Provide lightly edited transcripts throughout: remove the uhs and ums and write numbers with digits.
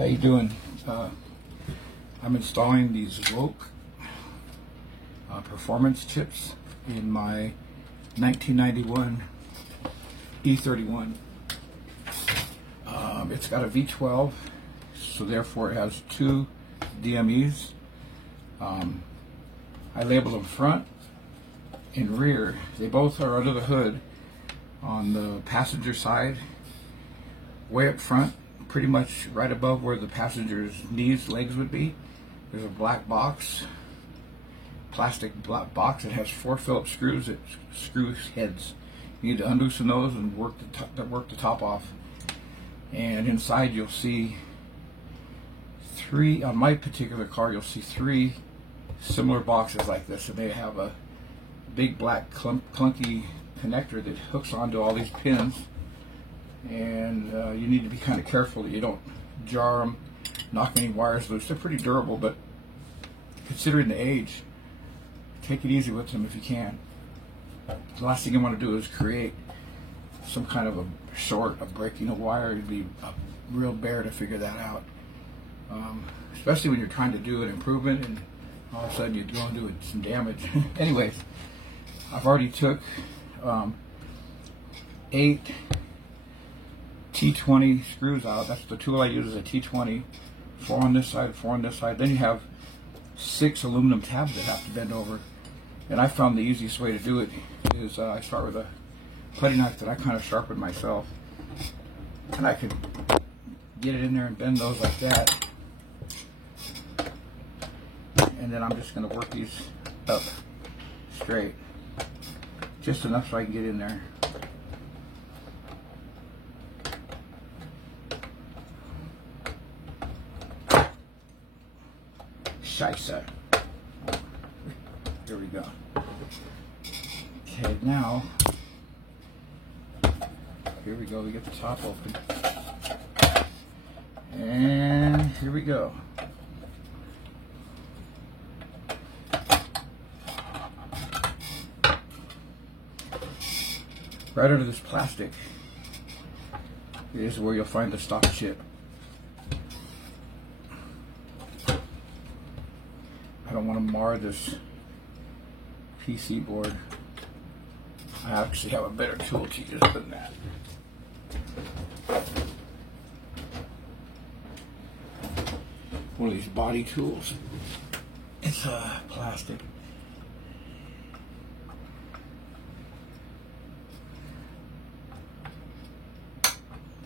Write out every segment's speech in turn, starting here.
How you doing? I'm installing these Woke performance chips in my 1991 E31. It's got a V12, so therefore it has two DMEs. I labeled them front and rear. They both are under the hood on the passenger side, way up front, pretty much right above where the passenger's knees, legs would be. There's a black box, plastic black box. It has 4 Phillips screws. It screws heads. You need to unloosen those and work the top off. And inside you'll see 3, on my particular car, you'll see 3 similar boxes like this, and they have a big black clunky connector that hooks onto all these pins. And you need to be kind of careful that you don't jar them, knock any wires loose. They're pretty durable, but considering the age, take it easy with them if you can. The last thing you want to do is create some kind of a short, of breaking a wire. It'd be a real bear to figure that out, especially when you're trying to do an improvement and all of a sudden you go and do some damage. Anyways, I've already took 8 T20 screws out. That's the tool I use, is a T20. 4 on this side, 4 on this side. Then you have 6 aluminum tabs that have to bend over. And I found the easiest way to do it is I start with a putty knife that I kind of sharpened myself. And I can get it in there and bend those like that. And then I'm just going to work these up straight. Just enough so I can get in there. Scheisse. Here we go. Okay, now, here we go. We get the top open. And here we go. Right under this plastic is where you'll find the stock chip. I don't want to mar this PC board. I actually have a better tool to use than that. One of these body tools. It's plastic.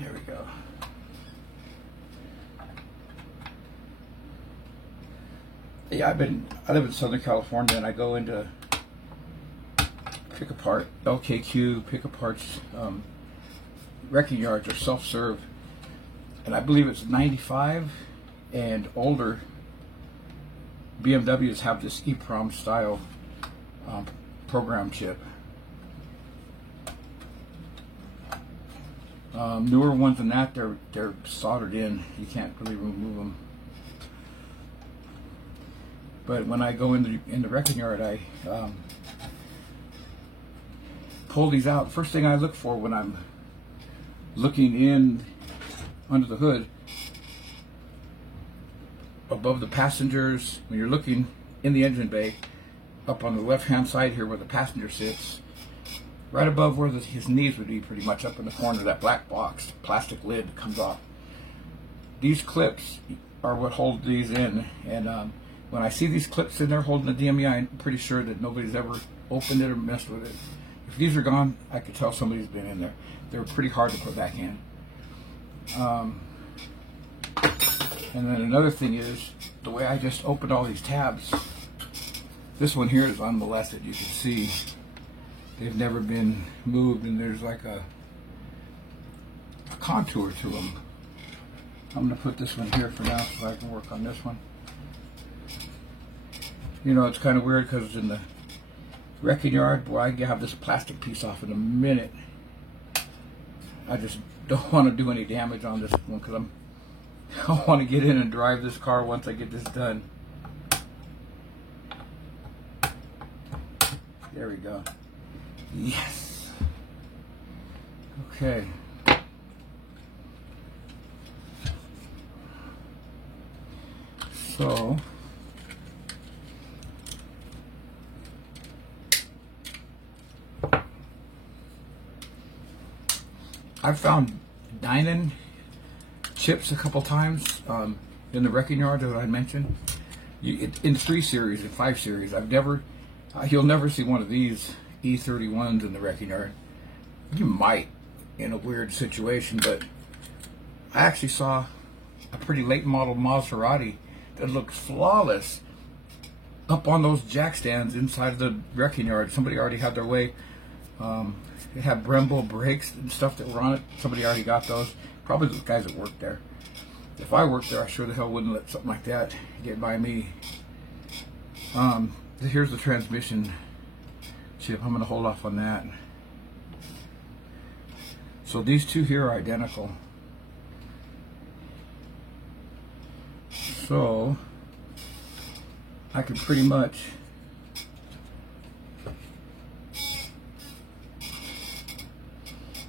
There we go. Yeah, I live in Southern California, and I go into pick apart LKQ, pick aparts, wrecking yards or self-serve, and I believe it's 95 and older BMWs have this EEPROM style program chip. Newer ones than that, they're soldered in. You can't really remove them. But when I go in the wrecking yard, I pull these out. First thing I look for when I'm looking in under the hood, above the passengers, when you're looking in the engine bay, up on the left-hand side here where the passenger sits, right above where his knees would be, pretty much up in the corner, that black box, plastic lid comes off. These clips are what hold these in, and when I see these clips in there holding the DME, I'm pretty sure that nobody's ever opened it or messed with it. If these are gone, I could tell somebody's been in there. They're pretty hard to put back in. And then another thing is, the way I just opened all these tabs, this one here is unmolested. You can see they've never been moved, and there's like a contour to them. I'm going to put this one here for now so I can work on this one. You know, it's kind of weird because in the wrecking yard, boy, I have this plastic piece off in a minute. I just don't want to do any damage on this one because I want to get in and drive this car once I get this done. There we go. Yes. Okay. So I've found Dynon chips a couple times in the wrecking yard that I mentioned. In 3 series and 5 series, I've never, you'll never see one of these E31s in the wrecking yard. You might in a weird situation, but I actually saw a pretty late model Maserati that looked flawless up on those jack stands inside of the wrecking yard. Somebody already had their way. It had Brembo brakes and stuff that were on it. Somebody already got those. Probably the guys that worked there. If I worked there, I sure the hell wouldn't let something like that get by me. Here's the transmission chip. I'm going to hold off on that. So these two here are identical. So I can pretty much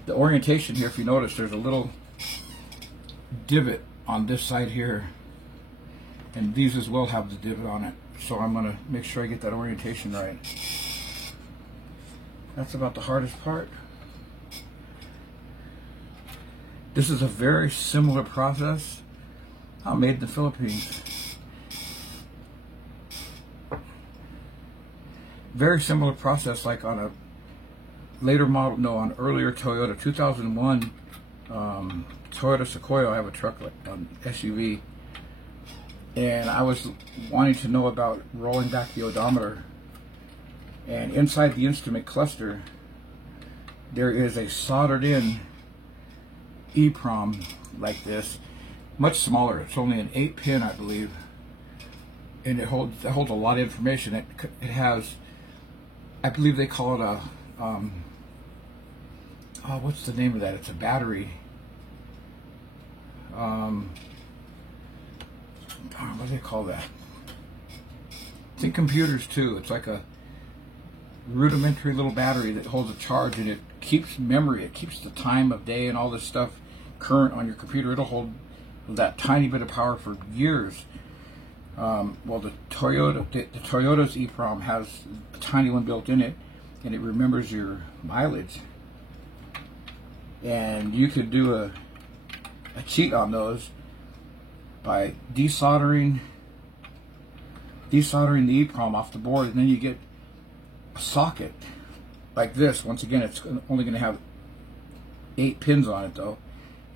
the orientation here, if you notice, there's a little divot on this side here, and these as well have the divot on it. So I'm going to make sure I get that orientation right. That's about the hardest part. This is a very similar process. Made in the Philippines. Very similar process like on a later model, no, on earlier Toyota, 2001 Toyota Sequoia. I have a truck, like SUV, and I was wanting to know about rolling back the odometer, and inside the instrument cluster there is a soldered in EEPROM like this, much smaller. It's only an 8-pin, I believe, and it holds a lot of information. It has, I believe they call it a what's the name of that? It's a battery. What do they call that? It's in computers too. It's like a rudimentary little battery that holds a charge, and it keeps memory. It keeps the time of day and all this stuff current on your computer. It'll hold that tiny bit of power for years. Well, the Toyota's EEPROM has a tiny one built in it, and it remembers your mileage. And you could do a cheat on those by desoldering the EEPROM off the board, and then you get a socket like this. Once again, it's only going to have 8 pins on it though,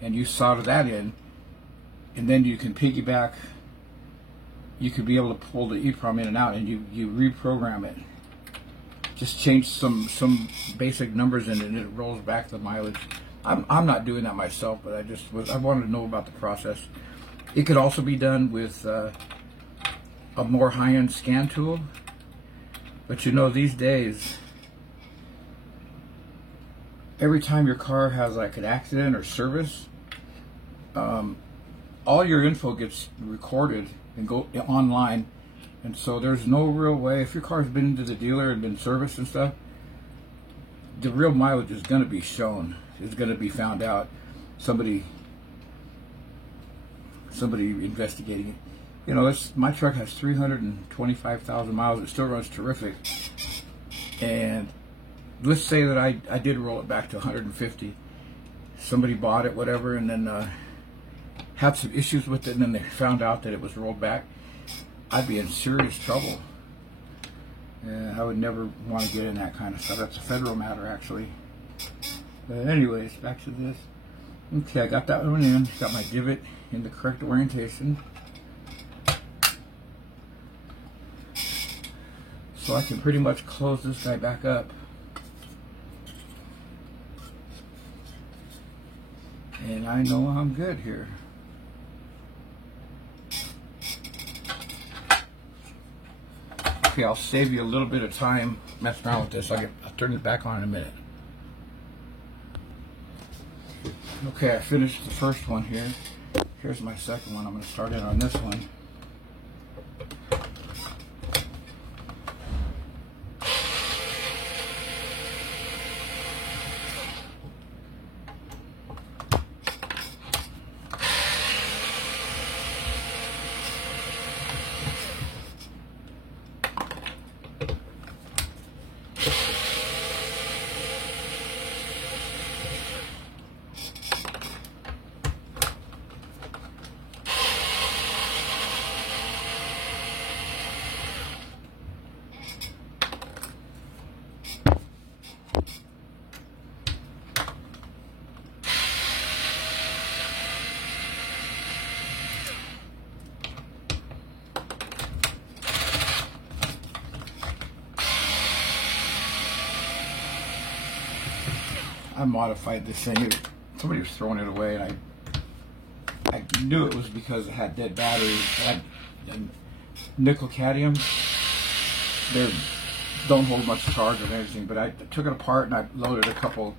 and you solder that in, and then you can piggyback. You could be able to pull the EEPROM in and out, and you reprogram it. Just change some basic numbers in it, and it rolls back the mileage. I'm not doing that myself, but I wanted to know about the process. It could also be done with a more high-end scan tool, but you know, these days, every time your car has like an accident or service, all your info gets recorded and go online, and so there's no real way. If your car's been to the dealer and been serviced and stuff, the real mileage is going to be shown. It's going to be found out. Somebody investigating it. You know, my truck has 325,000 miles. It still runs terrific. And let's say that I did roll it back to 150. Somebody bought it, whatever, and then had some issues with it, and then they found out that it was rolled back. I'd be in serious trouble. And I would never want to get in that kind of stuff. That's a federal matter, actually. But anyways, back to this. Okay, I got that one in. Got my divot in the correct orientation. So I can pretty much close this guy back up. And I know I'm good here. Okay, I'll save you a little bit of time messing around with this. I'll turn it back on in a minute. Okay, I finished the first one here. Here's my second one. I'm going to start in on this one. I modified this thing. Somebody was throwing it away, and I knew it was because it had dead batteries. It had nickel cadmium. They don't hold much charge or anything, but I took it apart and I loaded a couple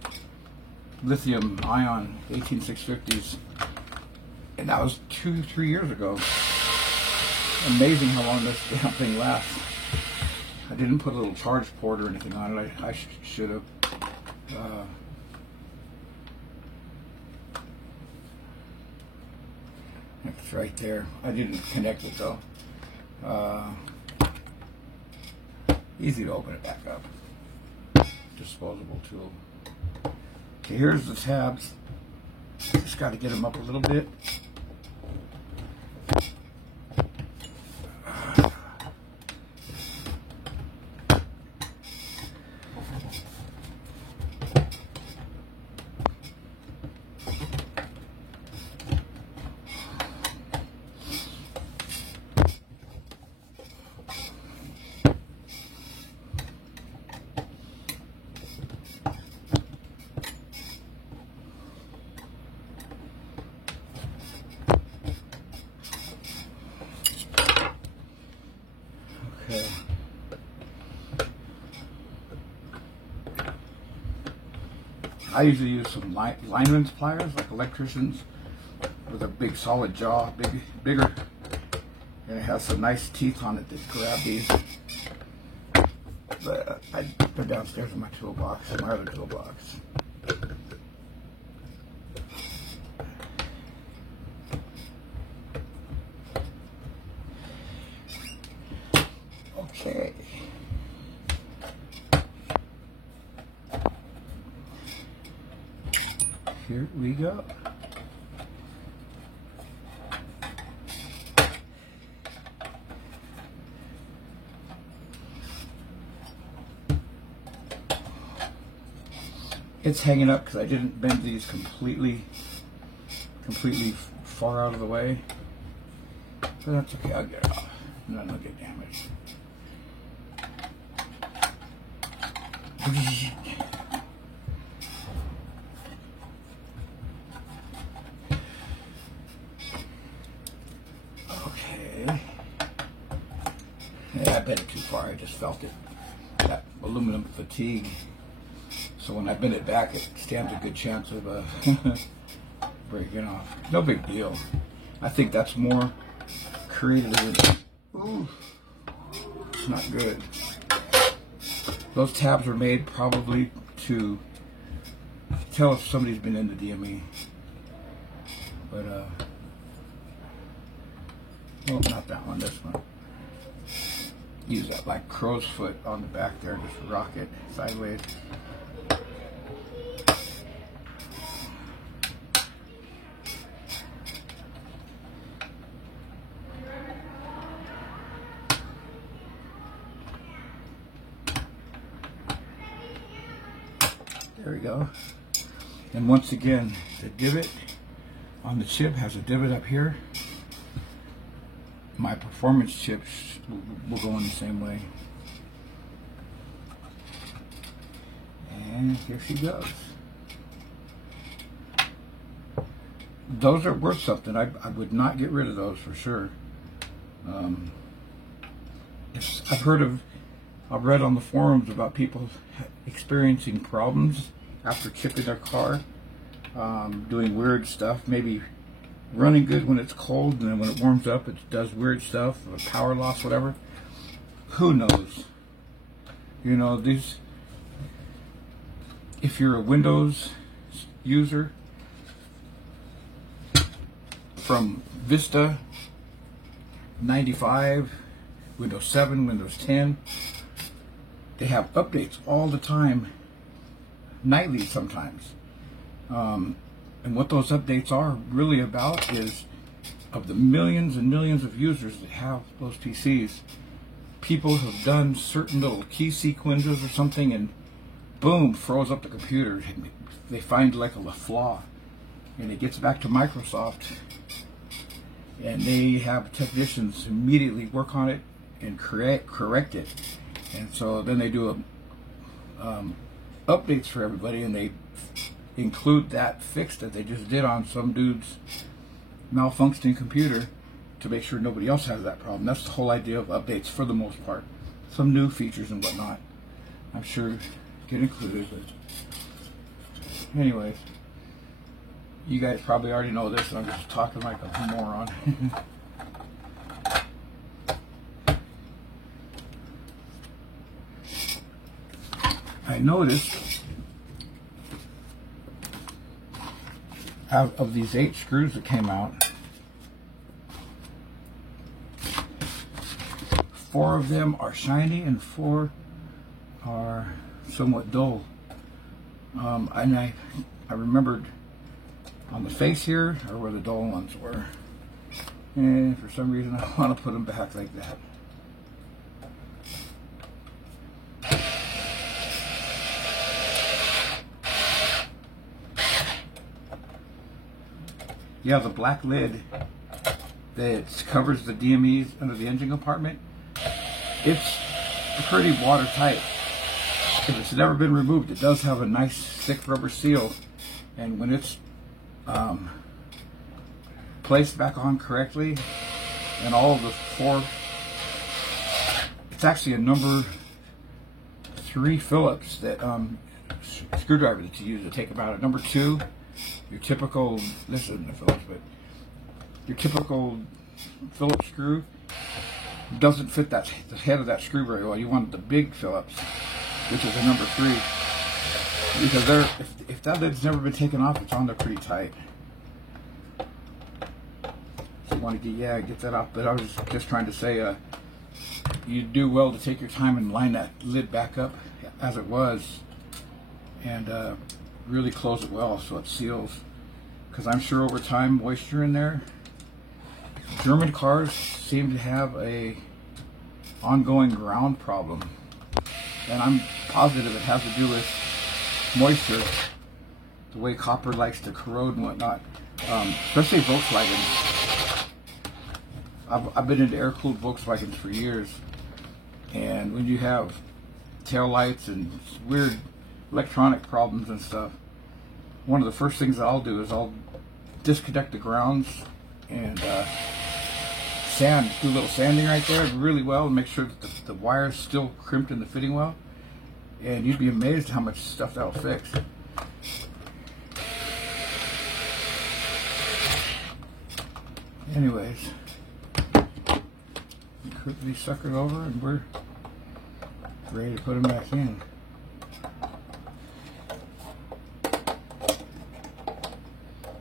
lithium ion 18650s, and that was 2-3 years ago. Amazing how long this damn thing lasts. I didn't put a little charge port or anything on it. I should have. It's right there. I didn't connect it though. Easy to open it back up. Disposable tool. Okay, here's the tabs. Just got to get them up a little bit. Okay. I usually use some lineman's pliers, like electricians, with a big solid jaw, bigger, and it has some nice teeth on it that grab these. But they're downstairs in my toolbox, my other toolbox. Okay. Here we go. It's hanging up because I didn't bend these completely far out of the way. But that's okay, I'll get it off. None will get damaged. Okay. Yeah, I bent it too far. I just felt it. That aluminum fatigue. So when I bend it back, it stands a good chance of breaking off. No big deal. I think that's more creative than... Ooh, it's not good. Those tabs were made probably to tell if somebody's been into DME. But, well, not that one, this one. Use that like crow's foot on the back there, just rock it sideways. There we go. And once again, the divot on the chip has a divot up here. My performance chips will go in the same way. And here she goes. Those are worth something. I would not get rid of those for sure. I've read on the forums about people experiencing problems after chipping their car, doing weird stuff, maybe running good when it's cold, and then when it warms up it does weird stuff, power loss, whatever. Who knows? You know, these, if you're a Windows user, from Vista 95, Windows 7, Windows 10, they have updates all the time, nightly sometimes. And what those updates are really about is, of the millions and millions of users that have those PCs, people have done certain little key sequences or something, and boom, froze up the computer. They find like a flaw, and it gets back to Microsoft, and they have technicians immediately work on it and correct it. And so then they do updates for everybody, and they include that fix that they just did on some dude's malfunctioning computer to make sure nobody else has that problem. That's the whole idea of updates for the most part. Some new features and whatnot, I'm sure, get included. But anyways, you guys probably already know this, and I'm just talking like a moron. I noticed out of these 8 screws that came out, 4 of them are shiny and 4 are somewhat dull. And I remembered on the face here are where the dull ones were, and for some reason I want to put them back like that. Yeah, the black lid that covers the DMEs under the engine compartment, it's pretty watertight. If it's never been removed, it does have a nice thick rubber seal, and when it's placed back on correctly, and all of the 4, it's actually a number 3 Phillips that screwdriver that you use to take them out. At number 2, your typical, this isn't a Phillips, but your typical Phillips screw doesn't fit the head of that screw very well. You want the big Phillips, which is a number 3, because if that lid's never been taken off, it's on there pretty tight. So you want to get that off. But I was just trying to say, you do well to take your time and line that lid back up as it was, and really close it well so it seals, because I'm sure over time moisture in there. German cars seem to have a ongoing ground problem, and I'm positive it has to do with moisture, the way copper likes to corrode and whatnot, especially Volkswagens. I've been into air-cooled Volkswagens for years, and when you have tail lights and weird electronic problems and stuff, one of the first things I'll do is I'll disconnect the grounds and do a little sanding right there really well, and make sure that the wire's still crimped in the fitting well, and you'd be amazed how much stuff that'll fix. Anyways, put these suckers over and we're ready to put them back in.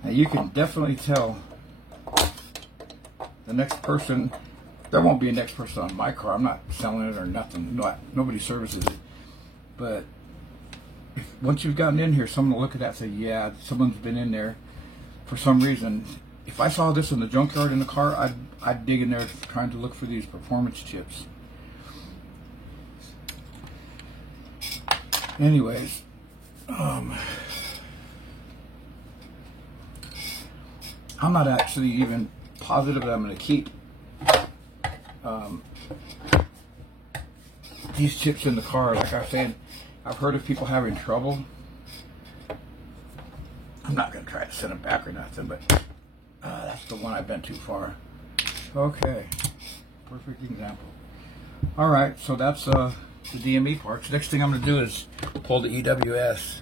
Now you can definitely tell the next person, there won't be a next person on my car. I'm not selling it or nothing. Nobody services it. But once you've gotten in here, someone will look at that and say, yeah, someone's been in there for some reason. If I saw this in the junkyard in the car, I'd dig in there trying to look for these performance chips. Anyways, I'm not actually even positive that I'm going to keep these chips in the car. Like I was saying, I've heard of people having trouble. I'm not going to try to send them back or nothing, but that's the one I bent too far. Okay, perfect example. All right, so that's the DME parts. Next thing I'm going to do is pull the EWS.